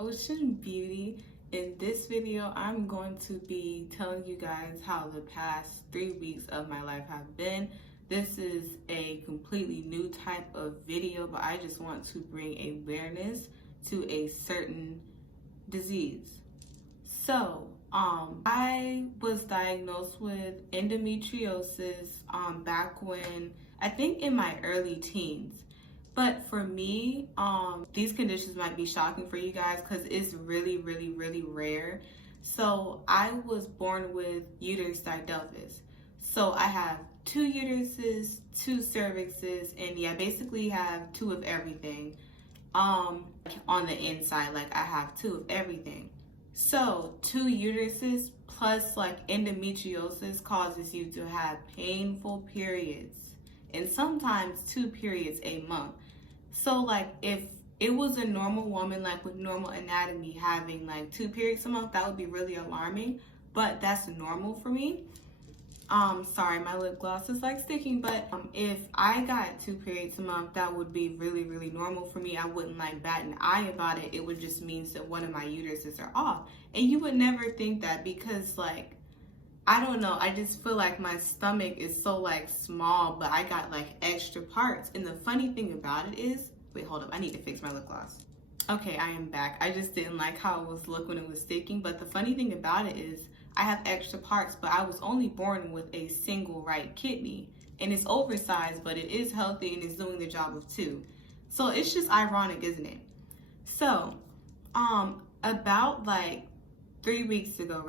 Ocean Beauty. In this video, I'm going to be telling you guys how the past 3 weeks of my life have been. This is a completely new type of video, but I just want to bring awareness to a certain disease. So, I was diagnosed with endometriosis back when, I think in my early teens. But for me, these conditions might be shocking for you guys because it's really rare. So I was born with uterus didelphys. So I have 2 uteruses, 2 cervixes, and yeah, basically have 2 of everything. On the inside, like I have 2 of everything. So 2 uteruses plus like endometriosis causes you to have painful periods, and sometimes 2 periods a month. So like if it was a normal woman, like with normal anatomy, having like 2 periods a month, that would be really alarming, but that's normal for me. Sorry, my lip gloss is like sticking, but if I got 2 periods a month, that would be really normal for me. I wouldn't like bat an eye about it. It would just mean that one of my uteruses are off. And you would never think that because like, I don't know, I just feel like my stomach is so like small, but I got like extra parts. And the funny thing about it is, wait, hold up, I need to fix my lip gloss. Okay, I am back. I just didn't like how it was look when it was sticking, but the funny thing about it is I have extra parts, but I was only born with a single right kidney, and it's oversized, but it is healthy and it's doing the job of 2. So it's just ironic, isn't it? So, about like 3 weeks ago,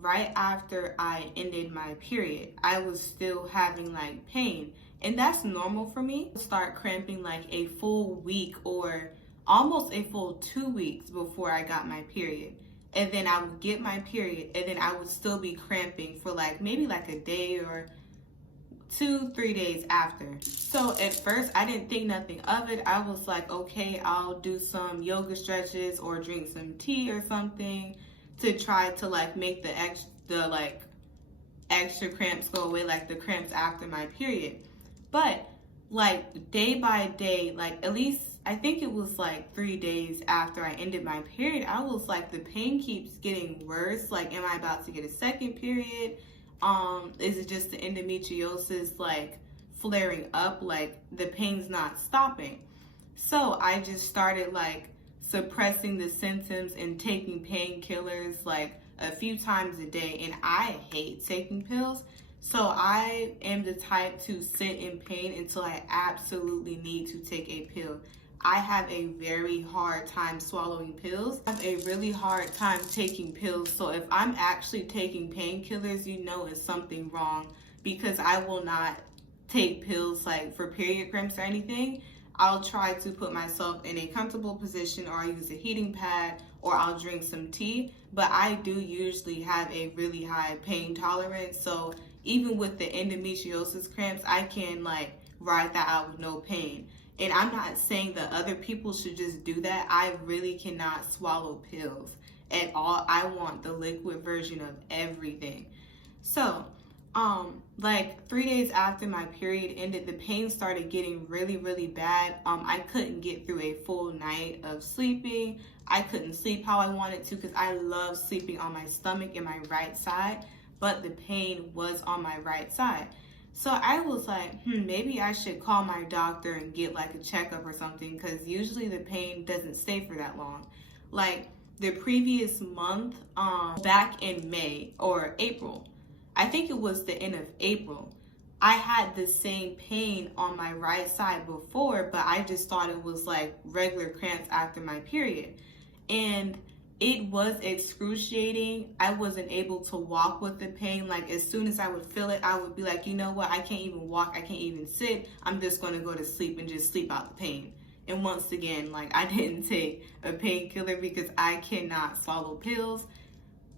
right after I ended my period, I was still having like pain, and that's normal for me. Start cramping like a full week or almost a full 2 weeks before I got my period. And then I would get my period, and then I would still be cramping for like maybe like a day or 2-3 days after. So at first I didn't think nothing of it. I was like, okay, I'll do some yoga stretches or drink some tea or something to try to like make the extra cramps go away, like the cramps after my period. But like day by day, like at least I think it was like 3 days after I ended my period, I was like, the pain keeps getting worse. Like, am I about to get a second period? Is it just the endometriosis like flaring up? Like the pain's not stopping. So I just started like suppressing the symptoms and taking painkillers like a few times a day. And I hate taking pills. So I am the type to sit in pain until I absolutely need to take a pill. I have a very hard time swallowing pills. I have a really hard time taking pills. So if I'm actually taking painkillers, you know it's something wrong, because I will not take pills like for period cramps or anything. I'll try to put myself in a comfortable position, or I'll use a heating pad, or I'll drink some tea. But I do usually have a really high pain tolerance. So even with the endometriosis cramps, I can like ride that out with no pain. And I'm not saying that other people should just do that. I really cannot swallow pills at all. I want the liquid version of everything. So, like 3 days after my period ended, the pain started getting really bad. I couldn't get through a full night of sleeping. I couldn't sleep how I wanted to because I love sleeping on my stomach and my right side, but the pain was on my right side. So I was like, maybe I should call my doctor and get like a checkup or something, because usually the pain doesn't stay for that long. Like the previous month, back in May or April, I think it was the end of April, I had the same pain on my right side before, but I just thought it was like regular cramps after my period. And it was excruciating. I wasn't able to walk with the pain. Like as soon as I would feel it, I would be like, you know what? I can't even walk. I can't even sit. I'm just going to go to sleep and just sleep out the pain. And once again, like I didn't take a painkiller because I cannot swallow pills.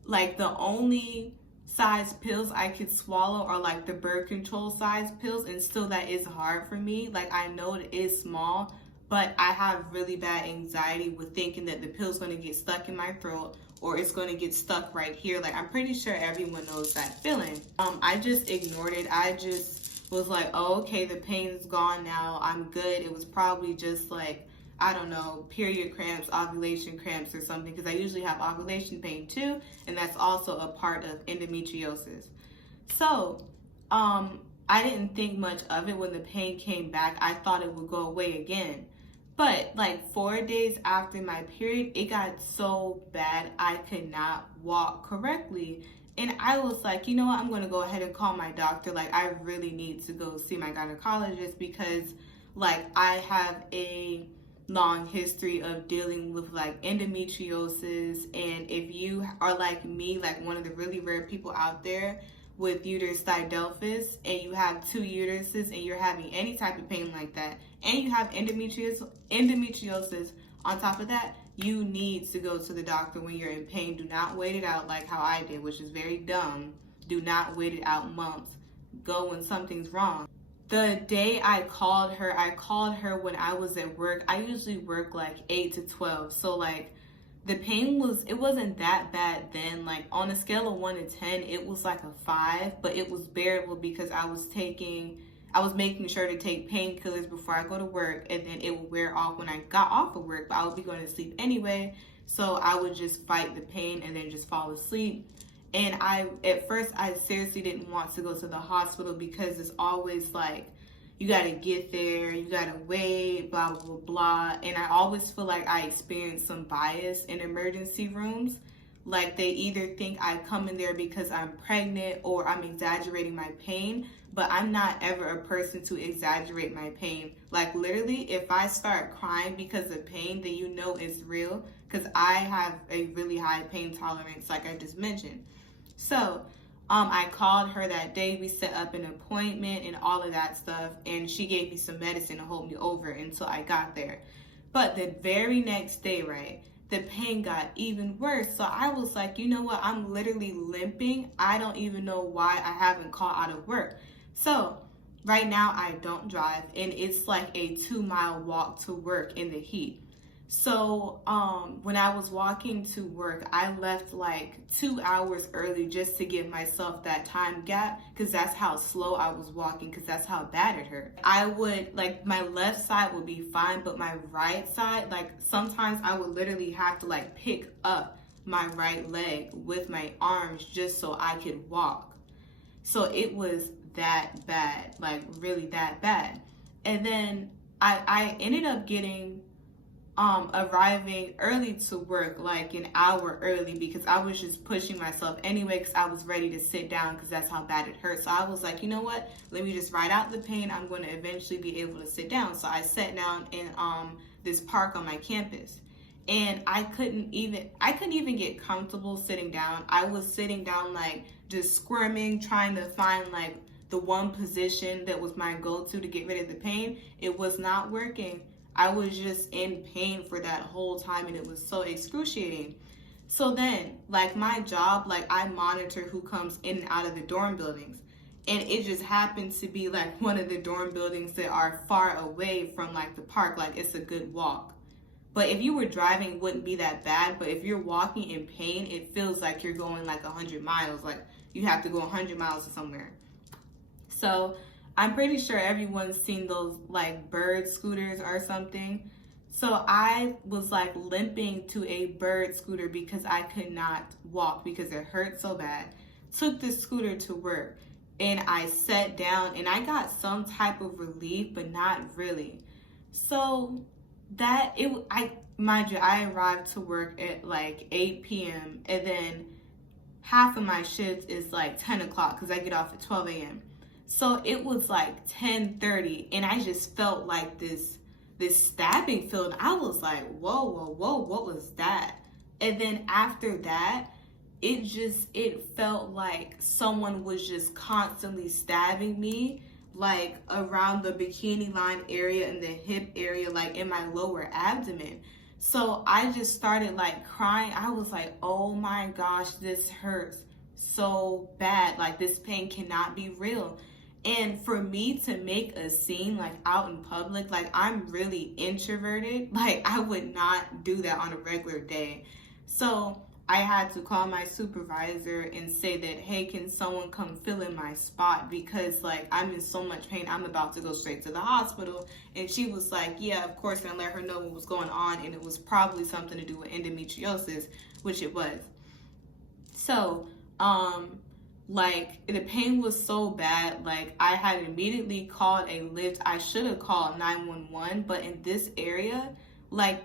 Like the only size pills I could swallow are like the birth control size pills. And still that is hard for me. Like I know it is small, but I have really bad anxiety with thinking that the pill's going to get stuck in my throat, or it's going to get stuck right here. Like, I'm pretty sure everyone knows that feeling. I just ignored it. I just was like, oh, okay, the pain's gone now. I'm good. It was probably just like I don't know, period cramps, ovulation cramps or something, because I usually have ovulation pain too, and that's also a part of endometriosis. So, I didn't think much of it when the pain came back. I thought it would go away again. But like 4 days after my period, it got so bad I could not walk correctly. And I was like, you know what, I'm going to go ahead and call my doctor. Like, I really need to go see my gynecologist because, like, I have a long history of dealing with, like, endometriosis. And if you are like me, like one of the really rare people out there with uterus didelphys, and you have 2 uteruses and you're having any type of pain like that, and you have endometriosis on top of that, you need to go to the doctor when you're in pain. Do not wait it out like how I did, which is very dumb. Do not wait it out months. Go when something's wrong. The day I called her when I was at work. I usually work like 8 to 12. So like the pain it wasn't that bad then. Like on a scale of 1 to 10, it was like a 5, but it was bearable because I was making sure to take painkillers before I go to work, and then it would wear off when I got off of work, but I would be going to sleep anyway. So I would just fight the pain and then just fall asleep. And at first I seriously didn't want to go to the hospital because it's always like, you got to get there, you got to wait, blah, blah, blah, blah. And I always feel like I experience some bias in emergency rooms. Like they either think I come in there because I'm pregnant or I'm exaggerating my pain, but I'm not ever a person to exaggerate my pain. Like literally, if I start crying because of pain, then you know it's real, because I have a really high pain tolerance, like I just mentioned. So I called her that day. We set up an appointment and all of that stuff, and she gave me some medicine to hold me over until I got there. But the very next day, right, the pain got even worse. So I was like, you know what? I'm literally limping. I don't even know why I haven't called out of work. So right now I don't drive, and it's like a 2-mile walk to work in the heat. So when I was walking to work, I left like 2 hours early just to give myself that time gap, because that's how slow I was walking, because that's how bad it hurt. I would, like, my left side would be fine, but my right side, like sometimes I would literally have to like pick up my right leg with my arms just so I could walk. So it was that bad, like really that bad. And then I ended up arriving early to work, like an hour early, because I was just pushing myself anyway, because I was ready to sit down because that's how bad it hurt. So I was like, you know what, let me just ride out the pain. I'm going to eventually be able to sit down. So I sat down in this park on my campus, and I couldn't even get comfortable sitting down. I was sitting down like just squirming, trying to find like the one position that was my go-to to get rid of the pain. It was not working. I was just in pain for that whole time, and it was so excruciating. So then, like my job, like I monitor who comes in and out of the dorm buildings. And it just happened to be like one of the dorm buildings that are far away from like the park. Like it's a good walk. But if you were driving, it wouldn't be that bad. But if you're walking in pain, it feels like you're going like 100 miles. Like you have to go 100 miles to somewhere. So I'm pretty sure everyone's seen those like bird scooters or something. So I was like limping to a bird scooter because I could not walk because it hurt so bad. Took the scooter to work, and I sat down, and I got some type of relief, but not really. So mind you, I arrived to work at like 8 p.m. and then half of my shift is like 10 o'clock because I get off at 12 a.m. So it was like 10:30, and I just felt like this stabbing feeling. I was like, whoa, what was that? And then after that, it felt like someone was just constantly stabbing me, like around the bikini line area and the hip area, like in my lower abdomen. So I just started like crying. I was like, oh my gosh, this hurts so bad. Like this pain cannot be real. And for me to make a scene like out in public, like I'm really introverted. Like I would not do that on a regular day. So I had to call my supervisor and say that, hey, can someone come fill in my spot, because like I'm in so much pain, I'm about to go straight to the hospital. And she was like, yeah, of course. And I let her know what was going on, and it was probably something to do with endometriosis, which it was. So like the pain was so bad, like I had immediately called a lift. I should have called 911, but in this area, like,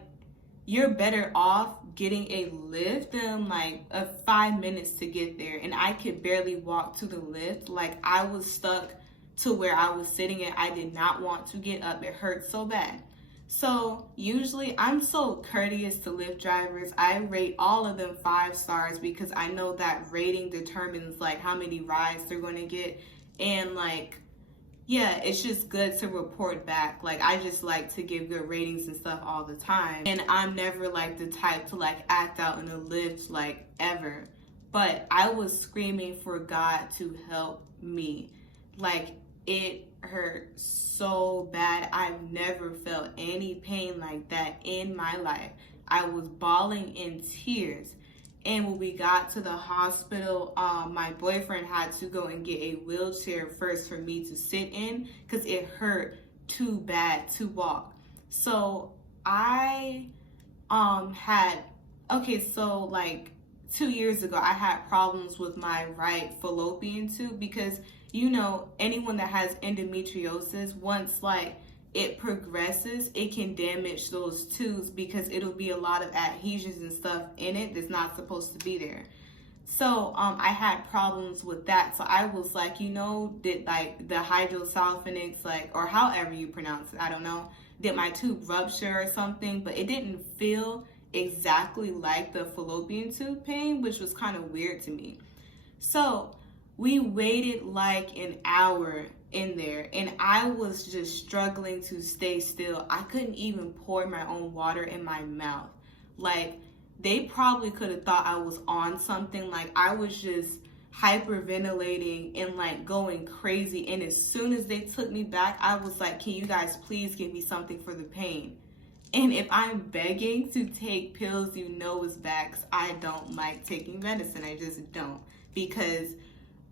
you're better off getting a lift than like 5 minutes to get there. And I could barely walk to the lift. Like, I was stuck to where I was sitting, and I did not want to get up. It hurt so bad. So usually I'm so courteous to Lyft drivers. I rate all of them 5 stars, because I know that rating determines like how many rides they're going to get. And like, yeah, it's just good to report back. Like, I just like to give good ratings and stuff all the time. And I'm never like the type to like act out in a Lyft, like, ever. But I was screaming for God to help me. Like, it hurt so bad. I've never felt any pain like that in my life. I was bawling in tears. And when we got to the hospital, my boyfriend had to go and get a wheelchair first for me to sit in, because it hurt too bad to walk. So I so like 2 years ago, I had problems with my right fallopian tube, because you know, anyone that has endometriosis, once like it progresses, it can damage those tubes, because it'll be a lot of adhesions and stuff in it that's not supposed to be there. So I had problems with that. So I was like, you know, did like the hydrosalpinix, like, or however you pronounce it, I don't know, did my tube rupture or something? But it didn't feel exactly like the fallopian tube pain, which was kind of weird to me. So we waited like an hour in there, and I was just struggling to stay still. I couldn't even pour my own water in my mouth. Like, they probably could have thought I was on something. Like, I was just hyperventilating and like going crazy. And as soon as they took me back, I was like, can you guys please give me something for the pain? And if I'm begging to take pills, you know it's bad, 'cause I don't like taking medicine. I just don't, because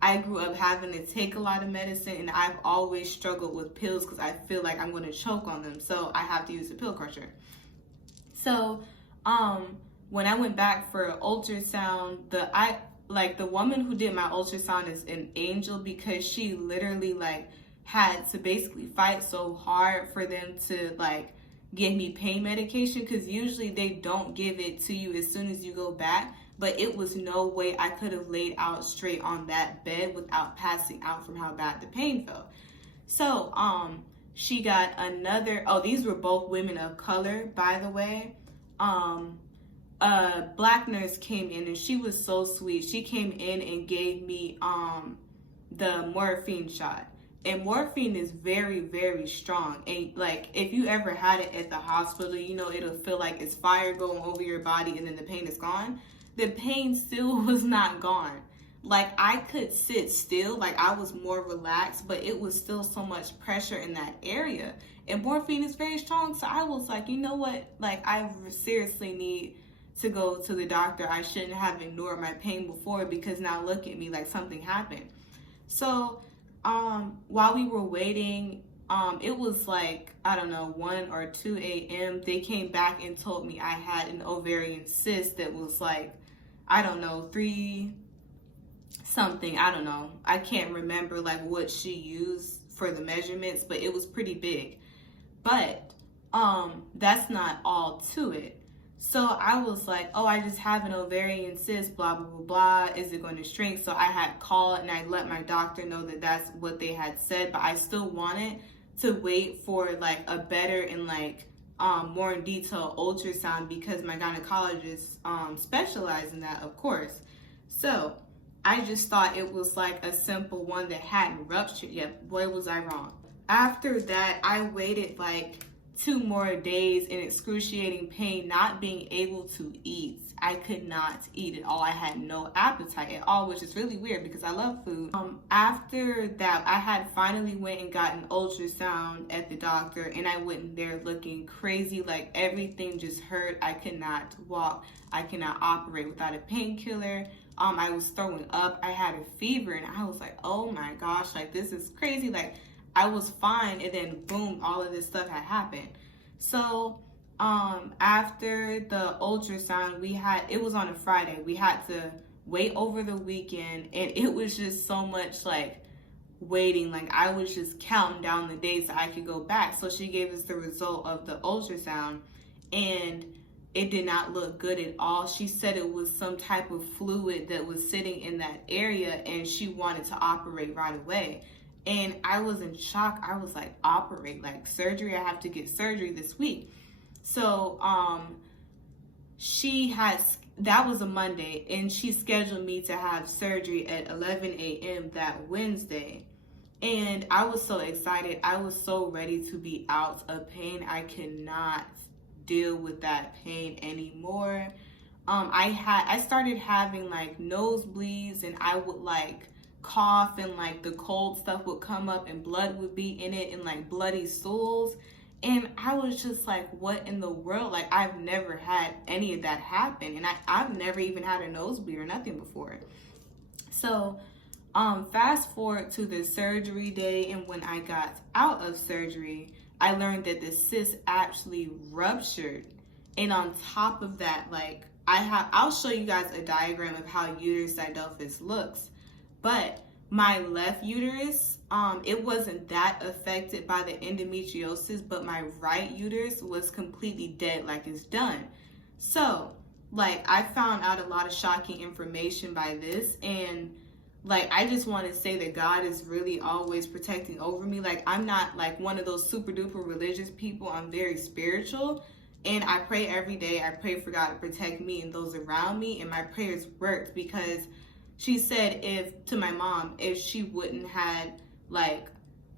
I grew up having to take a lot of medicine, and I've always struggled with pills because I feel like I'm going to choke on them. So I have to use a pill crusher. So when I went back for ultrasound, the woman who did my ultrasound is an angel, because she literally like had to basically fight so hard for them to like give me pain medication, because usually they don't give it to you as soon as you go back. But it was no way I could have laid out straight on that bed without passing out from how bad the pain felt. So she got another, these were both women of color, by the way. A black nurse came in, and she was so sweet. She came in and gave me the morphine shot. And morphine is very, very strong. And like, if you ever had it at the hospital, you know, it'll feel like it's fire going over your body, and then the pain is gone. The pain still was not gone. Like, I could sit still, like I was more relaxed, but it was still so much pressure in that area. And morphine is very strong. So I was like, you know what? Like, I seriously need to go to the doctor. I shouldn't have ignored my pain before, because now look at me, like something happened. So while we were waiting, it was like, I don't know, 1 or 2 a.m. They came back and told me I had an ovarian cyst that was like, I don't know, 3 something, I don't know. I can't remember like what she used for the measurements, but it was pretty big. But that's not all to it. So I was like, oh, I just have an ovarian cyst, blah, blah, blah, blah. Is it going to shrink? So I had called, and I let my doctor know that that's what they had said, but I still wanted to wait for like a better and like more in detail ultrasound, because my gynecologist specialized in that, of course. So I just thought it was like a simple one that hadn't ruptured yet. Boy, was I wrong. After that, I waited like 2 more days in excruciating pain, not being able to eat. I could not eat at all. I had no appetite at all, which is really weird because I love food. After that, I had finally went and got an ultrasound at the doctor, and I went in there looking crazy, like everything just hurt. I could not walk. I cannot operate without a painkiller. I was throwing up. I had a fever, and I was like, oh my gosh, like this is crazy. Like I was fine, and then boom, all of this stuff had happened. So after the ultrasound, it was on a Friday. We had to wait over the weekend, and it was just so much like waiting. Like I was just counting down the days so I could go back. So she gave us the result of the ultrasound, and it did not look good at all. She said it was some type of fluid that was sitting in that area, and she wanted to operate right away. And I was in shock. I was like, operate, like surgery? I have to get surgery this week. So that was a Monday, and she scheduled me to have surgery at 11 a.m. that Wednesday. And I was so excited. I was so ready to be out of pain. I could not deal with that pain anymore. I started having like nosebleeds, and I would like cough, and like the cold stuff would come up, and blood would be in it, and like bloody stools. And I was just like, what in the world? Like, I've never had any of that happen. And I've never even had a nosebleed or nothing before. So, fast forward to the surgery day. And when I got out of surgery, I learned that the cyst actually ruptured. And on top of that, like, I'll show you guys a diagram of how uterus didelphys looks. But my left uterus, it wasn't that affected by the endometriosis, but my right uterus was completely dead, like it's done. So, like, I found out a lot of shocking information by this, and like, I just want to say that God is really always protecting over me. Like, I'm not like one of those super duper religious people. I'm very spiritual, and I pray every day. I pray for God to protect me and those around me, and my prayers worked because she said to my mom, if she wouldn't had like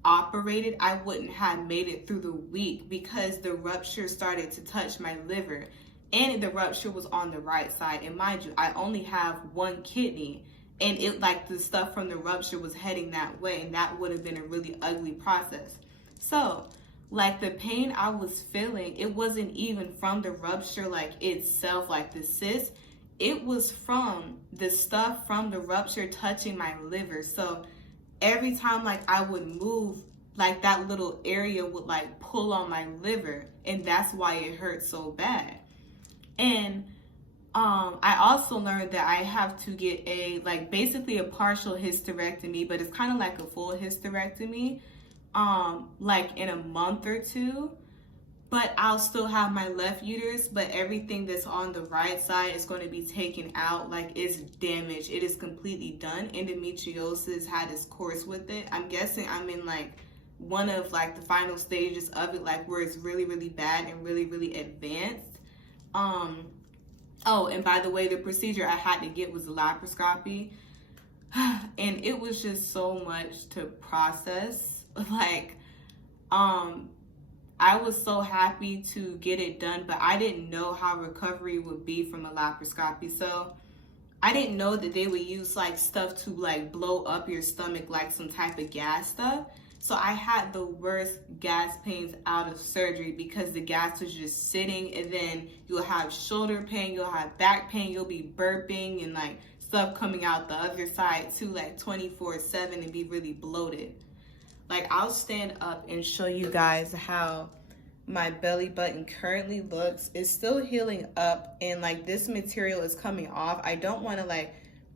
operated, I wouldn't have made it through the week, because the rupture started to touch my liver, and the rupture was on the right side. And mind you, I only have one kidney, and it like the stuff from the rupture was heading that way, and that would have been a really ugly process. So like the pain I was feeling, it wasn't even from the rupture like itself, like the cyst. It was from the stuff from the rupture touching my liver. So every time like I would move, like that little area would like pull on my liver, and that's why it hurt so bad. And I also learned that I have to get basically a partial hysterectomy, but it's kind of like a full hysterectomy, like in a month or two. But I'll still have my left uterus, but everything that's on the right side is going to be taken out. Like, it's damaged. It is completely done. Endometriosis had its course with it. I'm guessing I'm in like one of like the final stages of it, like where it's really, really bad and really, really advanced. Oh, and by the way, the procedure I had to get was a laparoscopy. And it was just so much to process. Like, I was so happy to get it done, but I didn't know how recovery would be from a laparoscopy. So I didn't know that they would use like stuff to like blow up your stomach, like some type of gas stuff. So I had the worst gas pains out of surgery, because the gas was just sitting, and then you'll have shoulder pain, you'll have back pain, you'll be burping and like stuff coming out the other side too, like 24/7, and be really bloated. Like, I'll stand up and show you guys how my belly button currently looks. It's still healing up, and like this material is coming off. I don't want to like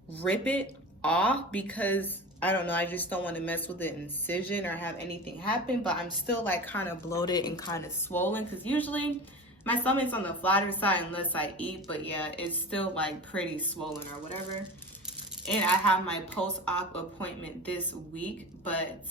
rip it off, because I don't know, I just don't want to mess with the incision or have anything happen. But I'm still like kind of bloated and kind of swollen, because usually my stomach's on the flatter side unless I eat. But yeah, it's still like pretty swollen or whatever. And I have my post-op appointment this week, but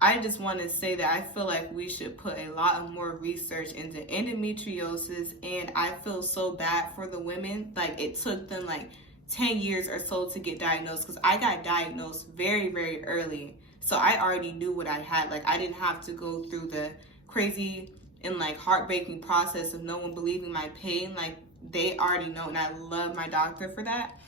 I just want to say that I feel like we should put a lot of more research into endometriosis, and I feel so bad for the women. Like, it took them like 10 years or so to get diagnosed, because I got diagnosed very, very early. So I already knew what I had. Like, I didn't have to go through the crazy and like heartbreaking process of no one believing my pain. Like, they already know, and I love my doctor for that.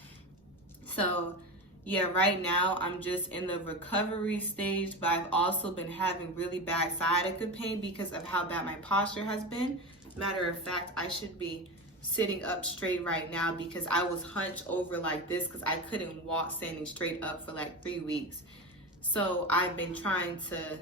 So yeah, right now I'm just in the recovery stage, but I've also been having really bad sciatica pain because of how bad my posture has been. Matter of fact, I should be sitting up straight right now because I was hunched over like this because I couldn't walk standing straight up for like 3 weeks. So I've been trying to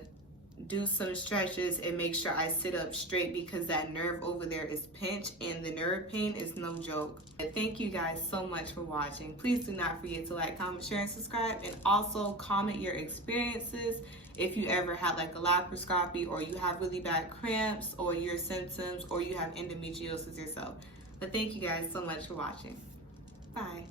do some stretches and make sure I sit up straight because that nerve over there is pinched and the nerve pain is no joke. Thank you guys so much for watching. Please do not forget to like, comment, share, and subscribe, and also comment your experiences. If you ever had like a laparoscopy, or you have really bad cramps or your symptoms, or you have endometriosis yourself. But thank you guys so much for watching. Bye.